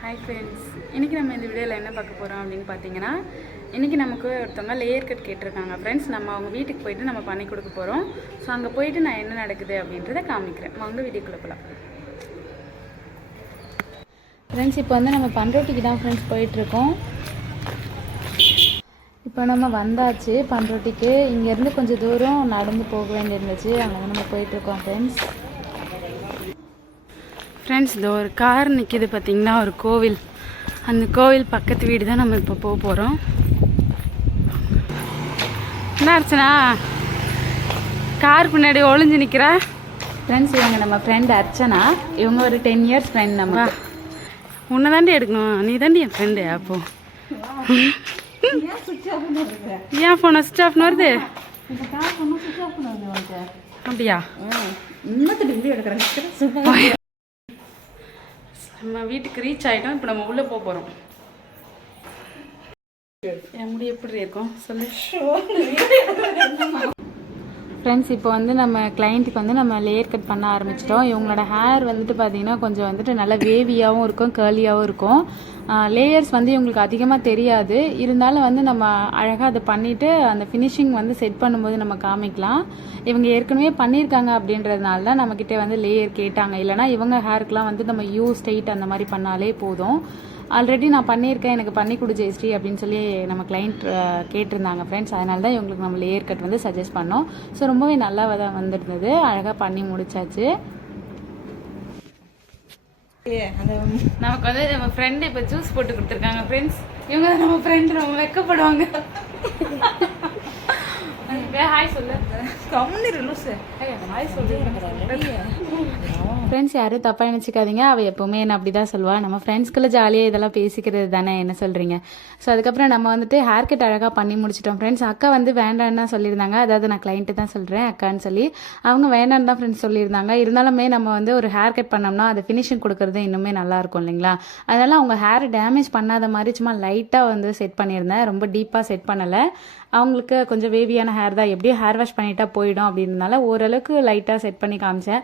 Hi friends இன்றைக்கி நம்ம இந்த வீடியோவில் என்ன பார்க்க போகிறோம் அப்படின்னு பார்த்தீங்கன்னா இன்றைக்கி நமக்கு ஒருத்தவங்க லேயர் கட் கேட்டிருக்காங்க. ஃப்ரெண்ட்ஸ் நம்ம அவங்க வீட்டுக்கு போயிட்டு நம்ம பண்ணி கொடுக்க போகிறோம் ஸோ அங்கே போயிட்டு நான் என்ன நடக்குது அப்படின்றத காமிக்கிறேன். வாங்க வீடியோக்குள்ளே போகலாம் ஃப்ரெண்ட்ஸ் இப்போ வந்து நம்ம பண்ரோட்டிக்கு தான் ஃப்ரெண்ட்ஸ் போயிட்டுருக்கோம். இப்போ நம்ம வந்தாச்சு பண்ரோட்டிக்கு. இங்கேருந்து கொஞ்சம் தூரம் நடந்து போக வேண்டியிருந்துச்சு. அங்கே நம்ம போயிட்டுருக்கோம் ஃப்ரெண்ட்ஸ் ஃப்ரெண்ட்ஸ் இந்த ஒரு கார் நிற்கிது பார்த்தீங்கன்னா ஒரு கோவில். அந்த கோவில் பக்கத்து வீடு தான் நம்ம இப்போ போக போகிறோம் என்ன அர்ச்சனா? கார் பின்னாடி ஒளிஞ்சு நிற்கிறா ஃப்ரெண்ட்ஸ் இவங்க நம்ம ஃப்ரெண்ட் அர்ச்சனா. இவங்க ஒரு டென் இயர்ஸ் ஃப்ரெண்ட் நம்ம உன்னை தாண்டி எடுக்கணும். நீ தாண்டி என் ஃப்ரெண்டு அப்போ. ஏன் ஃபோனை சுவிச் ஆஃப்னு வருது? அப்படியா? நம்ம வீட்டுக்கு ரீச் ஆகிட்டோம் இப்போ நம்ம உள்ளே போக போகிறோம் என் முடி எப்படி இருக்கும் சொல்லு. ஃப்ரெண்ட்ஸ் இப்போ வந்து நம்ம கிளைண்ட்டுக்கு வந்து நம்ம லேயர் கட் பண்ண ஆரம்பிச்சிட்டோம். இவங்களோட ஹேர் வந்துட்டு பார்த்தீங்கன்னா கொஞ்சம் வந்துட்டு நல்லா வேவியாகவும் இருக்கும் கேர்லியாகவும் இருக்கும். லேயர்ஸ் வந்து இவங்களுக்கு அதிகமாக தெரியாது. இருந்தாலும் வந்து நம்ம அழகாக அதை பண்ணிவிட்டு அந்த ஃபினிஷிங் வந்து செட் பண்ணும்போது நம்ம காமிக்கலாம். இவங்க ஏற்கனவே பண்ணியிருக்காங்க அப்படின்றதுனால தான் நம்மக்கிட்ட வந்து லேயர் கேட்டாங்க. இல்லைனா இவங்க ஹேருக்குலாம் வந்து நம்ம யூ ஸ்டெயிட் அந்த மாதிரி பண்ணாலே போதும். ஆல்ரெடி நான் பண்ணியிருக்கேன். எனக்கு பண்ணி கொடு ஜெயஸ்ரீ அப்படின்னு சொல்லி நம்ம கிளைண்ட் கேட்டிருந்தாங்க ஃப்ரெண்ட்ஸ் அதனால தான் இவங்களுக்கு நம்ம லேயர் கட் வந்து சஜஸ்ட் பண்ணோம். ஸோ ரொம்பவே நல்லா தான் வந்திருந்தது. அழகாக பண்ணி முடிச்சாச்சு. நமக்கு வந்து நம்ம ஃப்ரெண்டு இப்போ ஜூஸ் போட்டு கொடுத்துருக்காங்க ஃப்ரெண்ட்ஸ் இவங்க நம்ம ஃப்ரெண்டு ரொம்ப வெக்கப்படுவாங்க ஹாய் சொல்லு ஹாய் சொல்லு ஃப்ரெண்ட்ஸ் யாரும் தப்பாக நினச்சிக்காதீங்க. அவள் எப்போவுமே என்ன அப்படி தான் சொல்லுவாள் நம்ம ஃப்ரெண்ட்ஸ்குள்ளே ஜாலியாக இதெல்லாம் பேசிக்கிறது தானே? என்ன சொல்கிறீங்க ஸோ அதுக்கப்புறம் நம்ம வந்துட்டு ஹேர் கட் அழகாக பண்ணி முடிச்சிட்டோம் ஃப்ரெண்ட்ஸ் அக்கா வந்து வேண்டான்னு தான் சொல்லியிருந்தாங்க. அதாவது நான் கிளைண்ட்டு தான் சொல்கிறேன் அக்கான்னு சொல்லி. அவங்க வேண்டான்னு தான் ஃப்ரெண்ட்ஸ் சொல்லியிருந்தாங்க. இருந்தாலுமே நம்ம வந்து ஒரு ஹேர் கட் பண்ணோம்னா அது ஃபினிஷிங் கொடுக்குறது இன்னுமே நல்லா இருக்கும் இல்லைங்களா? அதனால அவங்க ஹேர் டேமேஜ் பண்ணாத மாதிரி சும்மா லைட்டாக வந்து செட் பண்ணியிருந்தேன். ரொம்ப டீப்பாக செட் பண்ணலை. அவங்களுக்கு கொஞ்சம் வேவியான ஹேர் தான். எப்படியும் ஹேர் வாஷ் பண்ணிட்டா போயிடும் அப்படின்றதுனால ஓரளவுக்கு லைட்டாக செட் பண்ணி காமிச்சேன்.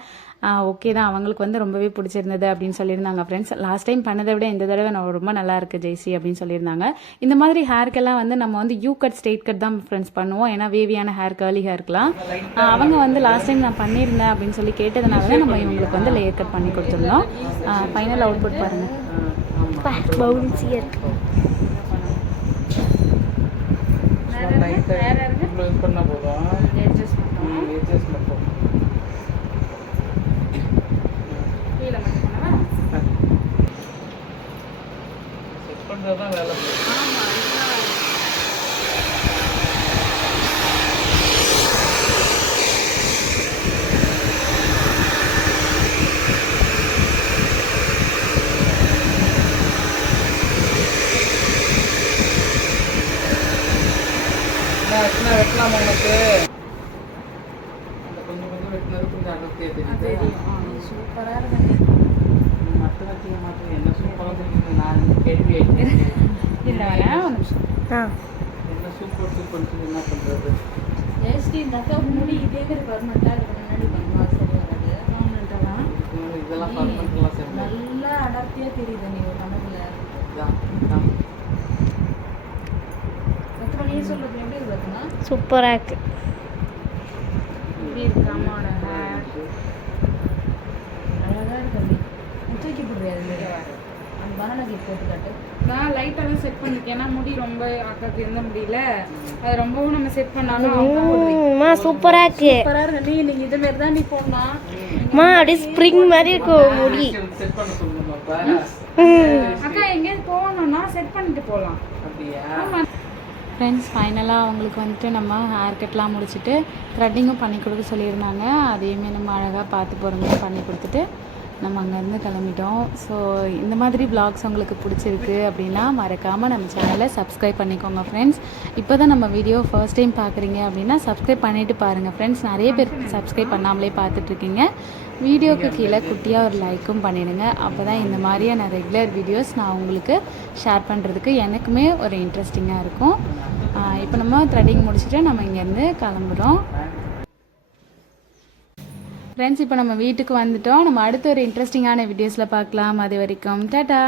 ஓகே தான். அவங்களுக்கு வந்து ரொம்பவே பிடிச்சிருந்தது அப்படின்னு சொல்லியிருந்தாங்க ஃப்ரெண்ட்ஸ் லாஸ்ட் டைம் பண்ணதை விட இந்த தடவை நான் ரொம்ப நல்லா இருக்கு ஜெய்சி அப்படின்னு சொல்லியிருந்தாங்க. இந்த மாதிரி ஹேர்க்கெல்லாம் வந்து நம்ம வந்து யூ கட் ஸ்ட்ரெயிட் கட் தான் ஃப்ரெண்ட்ஸ் பண்ணுவோம். ஏன்னா வேவியான ஹேர் கேர்லி ஹேர்க்கெலாம் அவங்க வந்து லாஸ்ட் டைம் நான் பண்ணியிருந்தேன் அப்படின்னு சொல்லி கேட்டதுனால தான் நம்ம இவங்களுக்கு வந்து லேயர் கட் பண்ணி கொடுத்துருந்தோம். ஃபைனல் அவுட்புட் பாருங்கள் பவுன்சியாக இருக்கு. இவ்வளோ இது பண்ணால் போதும் எட்ஜஸ் மட்டும் கீழே மட்டும் பண்ணவா செட் பண்ணுறது தான் வேலை வெட்டினா வெட்டலாமா உனக்கு? அந்த கொஞ்சம் கொஞ்சம் வெட்டினது கொஞ்சம் அடர்த்தியாக தெரியுது. சூப்பராக இருந்தது. மட்டும் வச்சுக்க மாட்டேன். என்ன சூப் கலந்துருக்கு நான் கேள்வி ஆயிட்டேன் இல்லை வேணா ஒரு நிமிஷம். ஆ. என்ன சூப் போட்டு சூப் பண்ணி என்ன பண்ணுறது ஜெயஸ்ரீ இந்த அக்கா முடி இதே மாதிரி பர்மனெண்ட்டாக இருக்கு முன்னாடி பண்ணுவா சரி வராது. பர்மனெண்ட்டாக இதெல்லாம் பர்மனெண்ட்லாம் நல்லா அடர்த்தியாக தெரியுது நீ ஒரு கணக்குல இதான் இதான் அப்புறம் நீ சொல்றது எப்படி இருக்கு பார்த்தீங்கன்னா சூப்பராக இருக்கு இப்படி இருக்கு அம்மாவோட ஹேர் அழகாக இருக்கு அப்படி நீ தூக்கி போடுறியா அது அந்த பனானா கேக் போட்டு காட்டு நான் லைட்டாக செட் பண்ணிருக்கேன் ஏன்னா முடி ரொம்ப அக்காக்கு இருந்த முடியல அது ரொம்பவும் நம்ம செட் பண்ணாலும் சூப்பராக இருக்கு. சூப்பராக இருக்கு நீ நீங்க இதே மாதிரி தான் நீ போடலாம் அம்மா அப்படியே ஸ்ப்ரிங் மாதிரி இருக்கும் முடி அக்கா எங்கேயாவது போகணும்னா செட் பண்ணிட்டு போகலாம். அப்படியா? ஃப்ரெண்ட்ஸ் ஃபைனலாக அவங்களுக்கு வந்துட்டு நம்ம ஹேர் கட்லாம் முடிச்சுட்டு த்ரெட்டிங்கும் பண்ணி கொடுக்க சொல்லியிருந்தாங்க. அதையுமே நம்ம அழகாக பார்த்து பொறுமையாக பண்ணி கொடுத்துட்டு நம்ம அங்கேருந்து கிளம்பிட்டோம். ஸோ இந்த மாதிரி பிளாக்ஸ் உங்களுக்கு பிடிச்சிருக்கு அப்படின்னா மறக்காமல் நம்ம சேனலை சப்ஸ்கிரைப் பண்ணிக்கோங்க ஃப்ரெண்ட்ஸ் இப்போ தான் நம்ம வீடியோ ஃபர்ஸ்ட் டைம் பார்க்குறீங்க அப்படின்னா சப்ஸ்கிரைப் பண்ணிவிட்டு பாருங்கள் ஃப்ரெண்ட்ஸ் நிறைய பேர் சப்ஸ்கிரைப் பண்ணாமலே பார்த்துட்ருக்கீங்க. வீடியோக்கு கீழே குட்டியாக ஒரு லைக்கும் பண்ணிவிடுங்க அப்போ தான் இந்த மாதிரியான ரெகுலர் வீடியோஸ் நான் உங்களுக்கு ஷேர் பண்ணுறதுக்கு எனக்குமே ஒரு இன்ட்ரெஸ்டிங்காக இருக்கும். இப்போ நம்ம த்ரெட்டிங் முடிச்சுட்டு நம்ம இங்கேருந்து கிளம்புறோம். ஃப்ரெண்ட்ஸ் இப்போ நம்ம வீட்டுக்கு வந்துட்டோம். நம்ம அடுத்த ஒரு இன்ட்ரெஸ்டிங்கான வீடியோஸில் பார்க்கலாம். அது வரைக்கும். டாட்டா